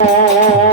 Oh,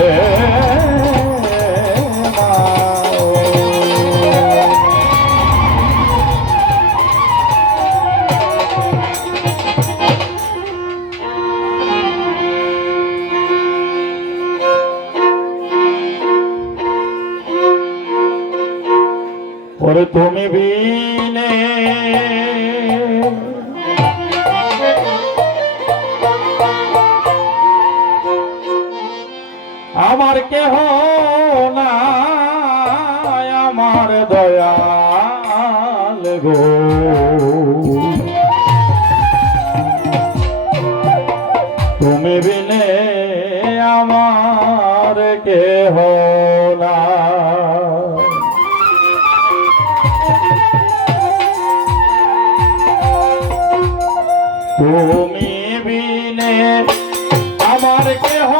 é. আমার কেহ না আমার দয়াল গো। তুমি বিনে আমার কেহ না তুমি বিনে আমার কেহ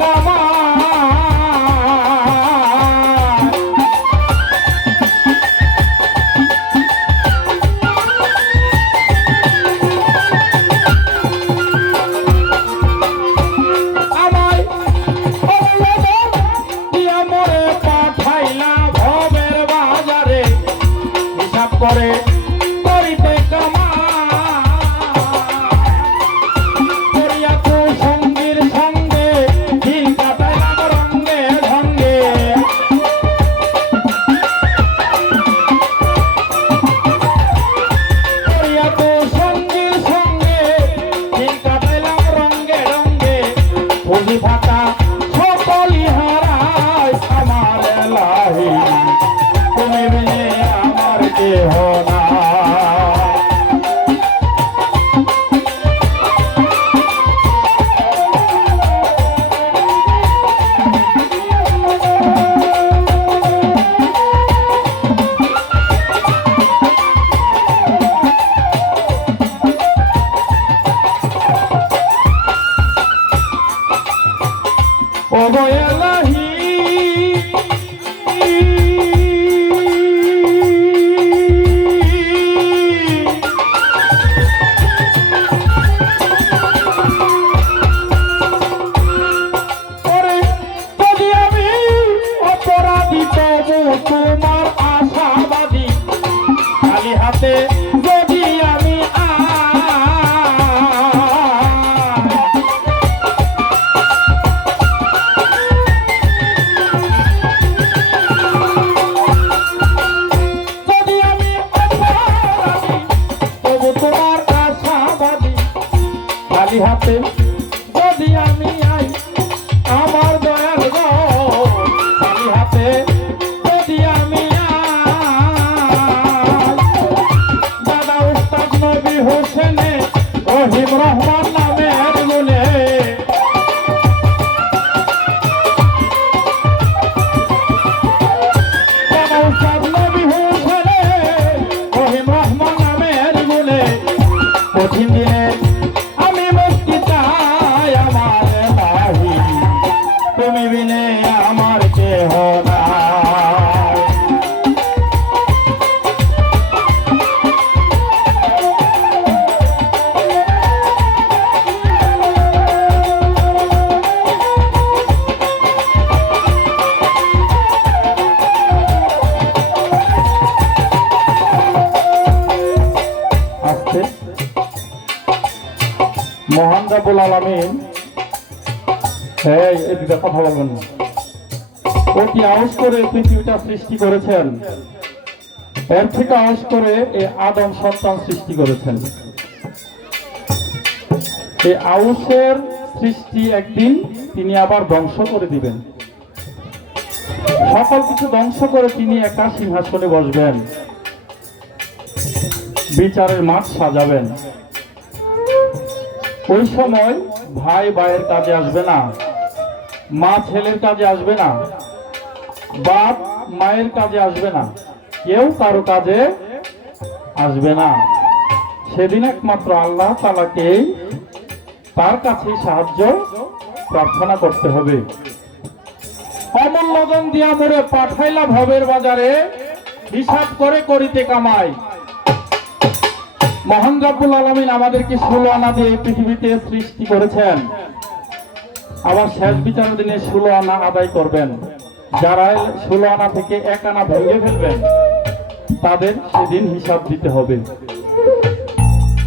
কামায় আমায় অবলম্বন দিয়া মোরে পাঠাইলা ভবের বাজারে। হিসাব করে অবয়ালাহি ওরে খালি যদি আমি আই, আমার দয়াল গো খালি হাতে, যদি আমি দাদা উস্তাদ নবী হোসেনে রহিম রহমান রাবুল আলমিন। এই এদিকে কথা বলবেন না। অতি আওয়াজ করে পৃথিবীটা সৃষ্টি করেছেন? এর থেকে করে এই আদম সন্তান সৃষ্টি করেছেন। এই আউসের সৃষ্টি একদিন তিনি আবার ধ্বংস করে দিবেন। সকল কিছু ধ্বংস করে তিনি একা সিংহাসনে বসবেন। বিচারের মাঠ সাজাবেন। ওই সময় ভাই ভাইয়ের কাজে আসবে না, মা ছেলের কাজে আসবে না, বাপ মায়ের কাজে আসবে না, কেউ কারও কাজে আসবে না। সেদিন একমাত্র আল্লাহ তালাকেই তার কাছে সাহায্য প্রার্থনা করতে হবে। অমূল্যজন দিয়া মোরে পাঠাইলা ভবের বাজারে, হিসাব করে করিতে কামাই। মহান রব্বুল আলমিন আমাদেরকে ষোলো আনা দিয়ে পৃথিবীতে সৃষ্টি করেছেন। আবার শেষ বিচার দিনে ষোলো আনা আদায় করবেন। যারা ষোলো আনা থেকে এক আনা ভেঙে ফেলবেন, তাদের সেদিন হিসাব দিতে হবে।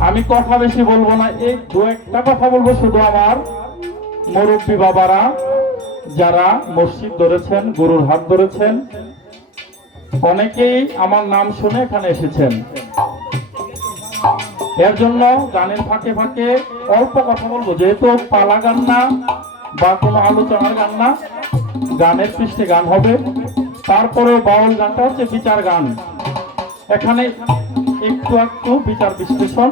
আমি কথা বেশি বলব না, এই দু একটা কথা বলব শুধু আমার মুরব্বী বাবারা, যারা মসজিদ ধরেছেন, গুরুর হাত ধরেছেন, অনেকেই আমার নাম শুনে এখানে এসেছেন। এর জন্য গানের ফাঁকে ফাঁকে অল্প কথা বলব। যেহেতু পালা গান না বা কোনো আলোচনার গান না, গানের পৃষ্ঠে গান হবে। তারপরে বাউল গানটা হচ্ছে বিচার গান। এখানে একটু একটু বিচার বিশ্লেষণ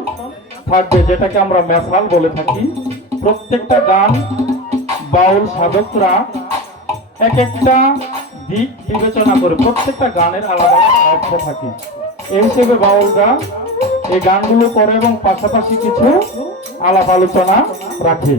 থাকবে, যেটাকে আমরা মেসাল বলে থাকি। প্রত্যেকটা গান বাউল সাধকরা এক একটা দিক বিবেচনা করে প্রত্যেকটা গানের আলাদা আলাদা অর্থ থাকে। এই হিসেবে বাউলরা এই গানগুলো করে এবং পাশাপাশি কিছু আলাপ আলোচনা রাখে।